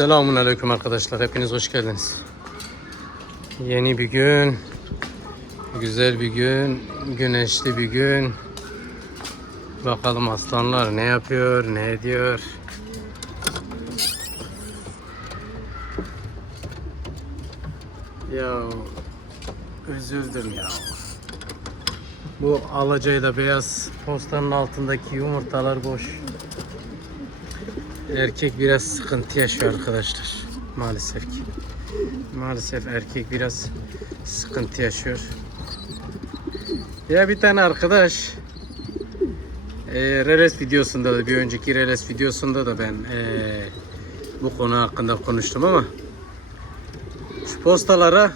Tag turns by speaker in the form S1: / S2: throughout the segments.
S1: Selamun Aleyküm arkadaşlar. Hepiniz hoş geldiniz. Yeni bir gün. Güzel bir gün. Güneşli bir gün. Bakalım aslanlar ne yapıyor, ne ediyor. Ya üzüldüm ya. Bu alacayla beyaz postanın altındaki yumurtalar boş. Erkek biraz sıkıntı yaşıyor arkadaşlar. Maalesef ki. Maalesef erkek biraz sıkıntı yaşıyor. Ya bir tane arkadaş e, Reles videosunda da bir önceki Reles videosunda da ben e, bu konu hakkında konuştum ama şu postalara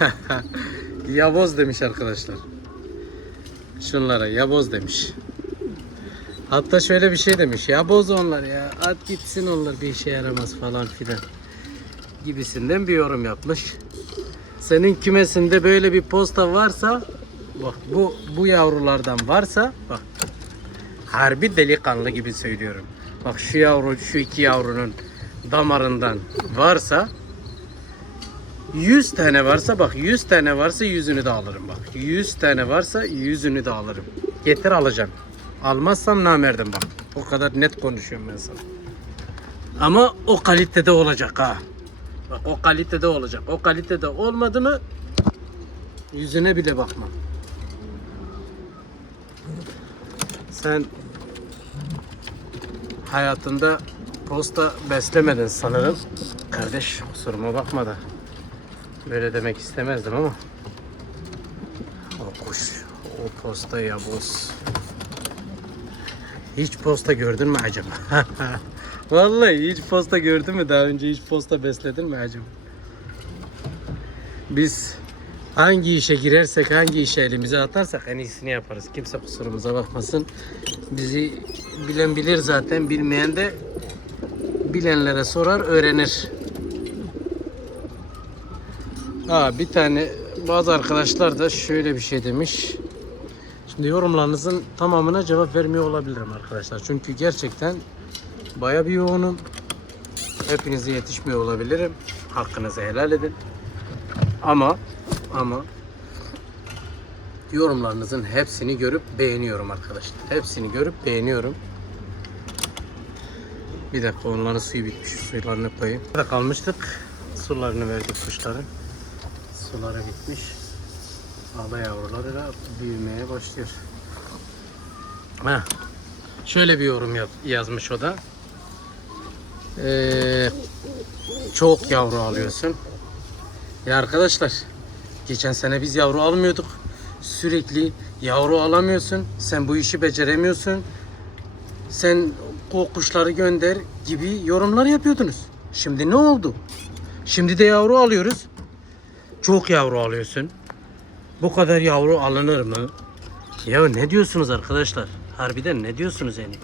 S1: yaboz demiş arkadaşlar. Şunlara yaboz demiş. Hatta şöyle bir şey demiş. Ya boz onlar ya. At gitsin onlar bir işe yaramaz falan filan. Gibisinden bir yorum yapmış. Senin kümesinde böyle bir posta varsa bak bu bu yavrulardan varsa bak harbi delikanlı gibi söylüyorum. Bak şu yavru şu iki yavrunun damarından varsa 100 tane varsa bak 100 tane varsa yüzünü de alırım bak. 100 tane varsa yüzünü de alırım. Getir alacağım. Almazsam namerdim bak. O kadar net konuşuyorum ben sana. Ama o kalitede olacak ha. Bak o kalitede olacak. O kalitede olmadı mı yüzüne bile bakmam. Sen hayatında posta beslemedin sanırım. Kardeş kusuruma bakma da. Böyle demek istemezdim ama. O kuş, o posta ya boz. Hiç posta gördün mü acaba? Vallahi hiç posta gördün mü? Daha önce hiç posta besledin mi acaba? Biz hangi işe girersek, hangi işe elimize atarsak en iyisini yaparız. Kimse kusurumuza bakmasın. Bizi bilen bilir zaten, bilmeyen de bilenlere sorar, öğrenir. Ha, bir tane bazı arkadaşlar da şöyle bir şey demiş. Şimdi yorumlarınızın tamamına cevap vermiyor olabilirim arkadaşlar. Çünkü gerçekten baya bir yoğunum. Hepinize yetişmiyor olabilirim. Hakkınızı helal edin. Ama ama yorumlarınızın hepsini görüp beğeniyorum arkadaşlar. Hepsini görüp beğeniyorum. Bir dakika onların suyu bitmiş. Sularını koyayım. Burada kalmıştık. Sularını verdik kuşların. Suları bitmiş. Ağla yavruları da büyümeye başlıyor. Ha. Şöyle bir yorum yap- yazmış o da. Ee, çok yavru alıyorsun. Ya arkadaşlar, geçen sene biz yavru almıyorduk. Sürekli yavru alamıyorsun. Sen bu işi beceremiyorsun. Sen kuşları gönder gibi yorumlar yapıyordunuz. Şimdi ne oldu? Şimdi de yavru alıyoruz. Çok yavru alıyorsun. Bu kadar yavru alınır mı? Ya ne diyorsunuz arkadaşlar? Harbiden ne diyorsunuz yani?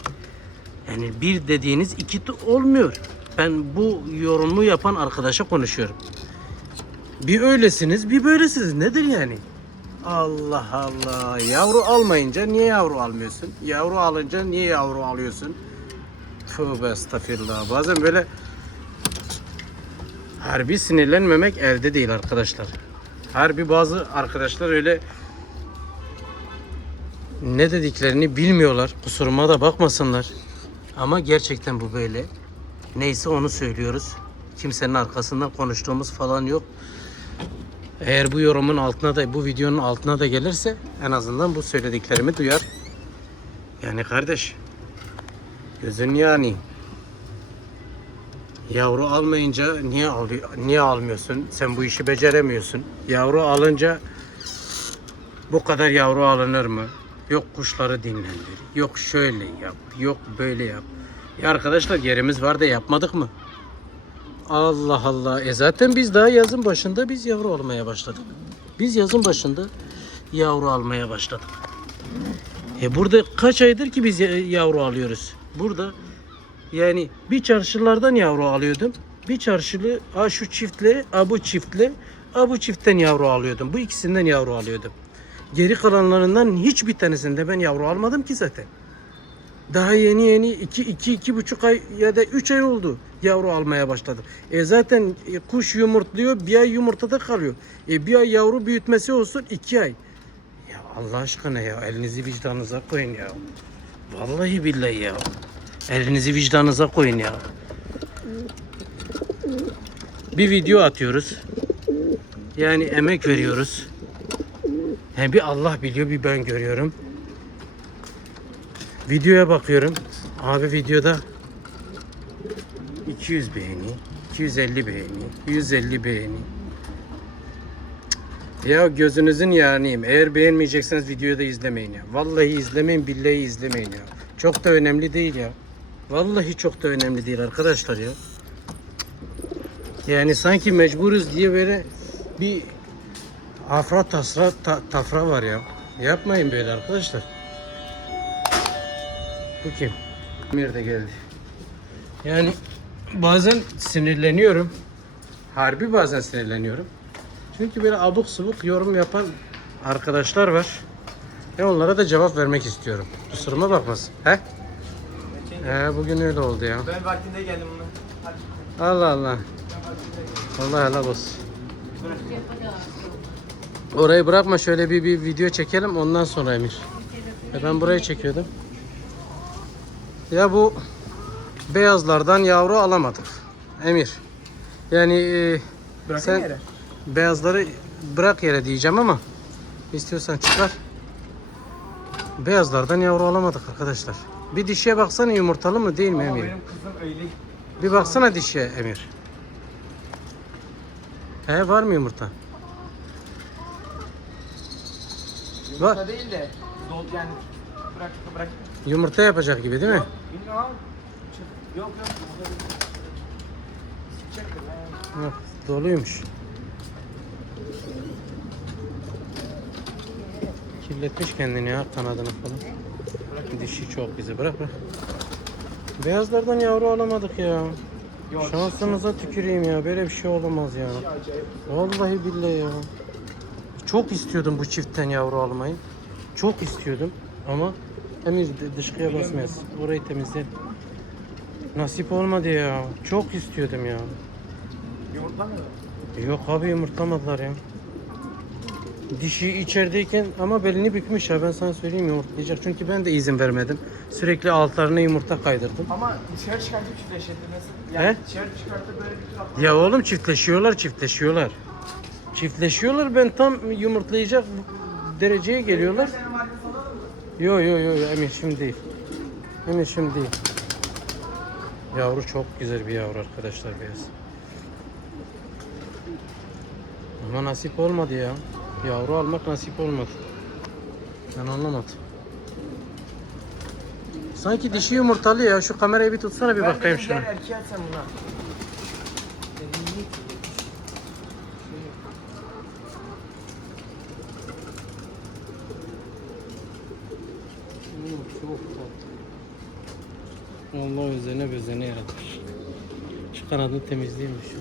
S1: Yani bir dediğiniz iki olmuyor. Ben bu yorumu yapan arkadaşa konuşuyorum. Bir öylesiniz, bir böylesiniz. Nedir yani? Allah Allah. Yavru almayınca niye yavru almıyorsun? Yavru alınca niye yavru alıyorsun? Tövbe estağfirullah. Bazen böyle harbi sinirlenmemek elde değil arkadaşlar. Harbi bazı arkadaşlar öyle ne dediklerini bilmiyorlar. Kusuruma da bakmasınlar. Ama gerçekten bu böyle. Neyse onu söylüyoruz. Kimsenin arkasından konuştuğumuz falan yok. Eğer bu yorumun altına da bu videonun altına da gelirse en azından bu söylediklerimi duyar. Yani kardeş gözün yani Yavru almayınca niye alıyor, niye almıyorsun? Sen bu işi beceremiyorsun. Yavru alınca bu kadar yavru alınır mı? Yok kuşları dinlendir. Yok şöyle yap. Yok böyle yap. Ya arkadaşlar yerimiz var da yapmadık mı? Allah Allah. E zaten biz daha yazın başında biz yavru almaya başladık. Biz yazın başında yavru almaya başladık. E burada kaç aydır ki biz ya- yavru alıyoruz? Burada yani bir çarşılardan yavru alıyordum. Bir çarşılı a şu çiftle, a bu çiftle, a bu çiftten yavru alıyordum. Bu ikisinden yavru alıyordum. Geri kalanlarından hiçbir tanesinde ben yavru almadım ki zaten. Daha yeni yeni iki, iki, iki buçuk ay ya da üç ay oldu yavru almaya başladı. E zaten e, kuş yumurtluyor bir ay yumurtada kalıyor. E bir ay yavru büyütmesi olsun iki ay. Ya Allah aşkına ya elinizi vicdanınıza koyun ya. Vallahi billahi ya. Elinizi vicdanınıza koyun ya. Bir video atıyoruz. Yani emek veriyoruz. Hem bir Allah biliyor bir ben görüyorum. Videoya bakıyorum. Abi videoda 200 beğeni, 250 beğeni, 150 beğeni. Ya gözünüzün yanıyım. Eğer beğenmeyecekseniz videoyu da izlemeyin ya. Vallahi izlemeyin, billahi izlemeyin ya. Çok da önemli değil ya. Vallahi çok da önemli değil arkadaşlar ya. Yani sanki mecburuz diye böyle bir afra tasra ta- tafra var ya. Yapmayın böyle arkadaşlar. Bu kim? Emir de geldi. Yani bazen sinirleniyorum. Harbi bazen sinirleniyorum. Çünkü böyle abuk subuk yorum yapan arkadaşlar var. Ve onlara da cevap vermek istiyorum. Kusuruma bakmasın. He? He bugün öyle oldu ya.
S2: Ben vaktinde geldim buna.
S1: Allah Allah. Allah helal olsun. Orayı bırakma şöyle bir, bir video çekelim ondan sonra Emir. E ben burayı çekiyordum. Ya bu beyazlardan yavru alamadık. Emir. Yani e,
S2: Bırakın
S1: sen
S2: yere.
S1: beyazları bırak yere diyeceğim ama istiyorsan çıkar. Beyazlardan yavru alamadık arkadaşlar. Bir dişiye baksana yumurtalı mı değil mi
S2: Ama
S1: Emir?
S2: benim kızım öyle.
S1: Bir baksana dişe Emir. He var mı yumurta?
S2: Yumurta
S1: Var.
S2: değil de. Dol yani. Bırak bırak.
S1: Yumurta yapacak gibi değil mi?
S2: Bilmiyorum ama. Çık. Yok yok. yumurta değil. Çıkacaktır lan.
S1: Yok, doluymuş. Kirletmiş kendini ya kanadını falan. Dişi çok bizi bırak bırak. Beyazlardan yavru alamadık ya. Şansınıza tüküreyim ya. Böyle bir şey olamaz ya. Vallahi billahi ya. Çok istiyordum bu çiftten yavru almayı. Çok istiyordum ama Emir dışkıya basmayız. Orayı temizle. Nasip olmadı ya. Çok istiyordum ya.
S2: Yumurtlamıyor.
S1: Yok abi yumurtlamadılar ya. Dişi içerideyken ama belini bükmüş ya ben sana söyleyeyim yumurtlayacak. Çünkü ben de izin vermedim. Sürekli altlarına yumurta kaydırdım.
S2: Ama dışarı çıkartıp çiftleştirmesi. Yani
S1: He?
S2: dışarı çıkartıp böyle bir tur.
S1: Ya oğlum çiftleşiyorlar çiftleşiyorlar. Çiftleşiyorlar ben tam yumurtlayacak dereceye geliyorlar. Yo yo yo yo, Emir şimdi değil. Emir şimdi değil. Yavru çok güzel bir yavru arkadaşlar beyaz. Ama nasip olmadı ya. Yavru almak nasip olmadı. Ben anlamadım. Sanki dişi yumurtalı ya. Şu kamerayı bir tutsana bir
S2: Ben
S1: bakayım şuna.
S2: erkeğe atsam buna.
S1: Allah üzerine bezene yaratmış. Şu kanadını temizleyeyim şu.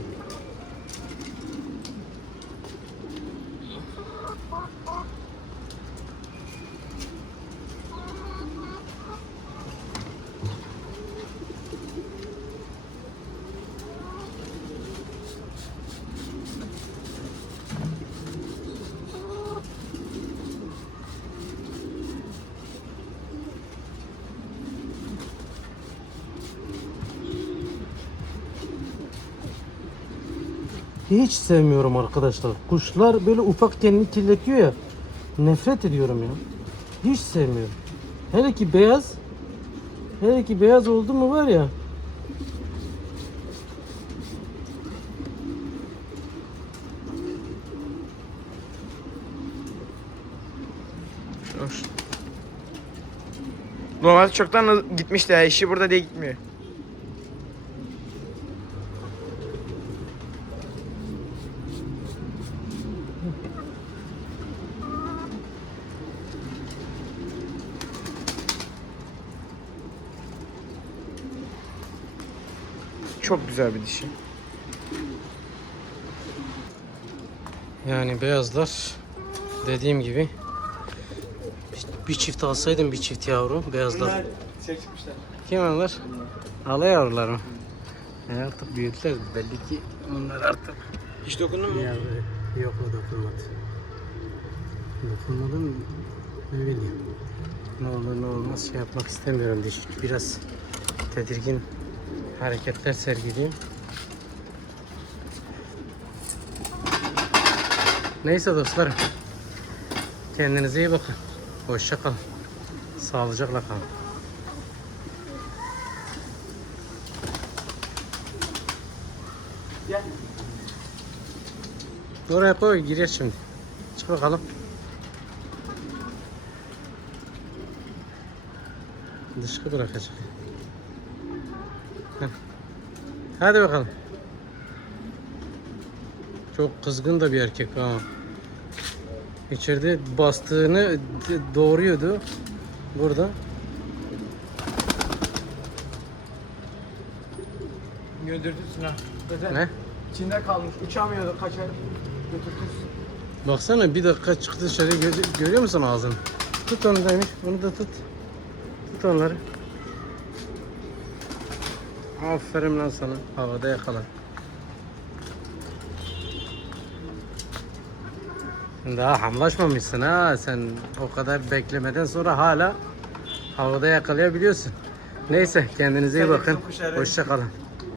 S1: Hiç sevmiyorum arkadaşlar. Kuşlar böyle ufak kendini kirletiyor ya. Nefret ediyorum ya. Hiç sevmiyorum. Hele ki beyaz. Hele ki beyaz oldu mu var ya.
S2: Normalde çoktan gitmişti ya. İşi burada diye gitmiyor. Çok güzel bir dişi.
S1: Yani beyazlar dediğim gibi bir çift alsaydım bir çift yavru beyazlar
S2: Yüksek çıkmışlar.
S1: Kim onlar? Ala yavrular mı? E artık büyüdüler. Belli ki bunlar artık
S2: Hiç dokundun mu?
S1: Ya yok o dokunmadı. Dokunmadı mı? Ne bileyim. Ne olur ne olmaz şey yapmak istemiyorum. Diş biraz tedirgin hareketler sergileyeyim. Neyse dostlarım. Kendinize iyi bakın. Hoşça kalın. Sağlıcakla kalın.
S2: Gel.
S1: Oraya koy giriyor şimdi. Çık bakalım. Dışkı bırakacak. Hadi bakalım. Çok kızgın da bir erkek ha. İçeride bastığını d- doğuruyordu. Burada.
S2: Gönderdüsün ha.
S1: Ne?
S2: içinde kalmış. Uçamıyordu kaçar. Götürtürsün.
S1: Baksana bir dakika çıktı dışarı gö- görüyor musun ağzını? Tut onu demiş. Onu da tut. Tut onları. Aferin lan sana. Havada yakala. Daha hamlaşmamışsın ha. Sen o kadar beklemeden sonra hala havada yakalayabiliyorsun. Neyse kendinize iyi bakın.
S2: bizim kuşları-
S1: Hoşça kalın.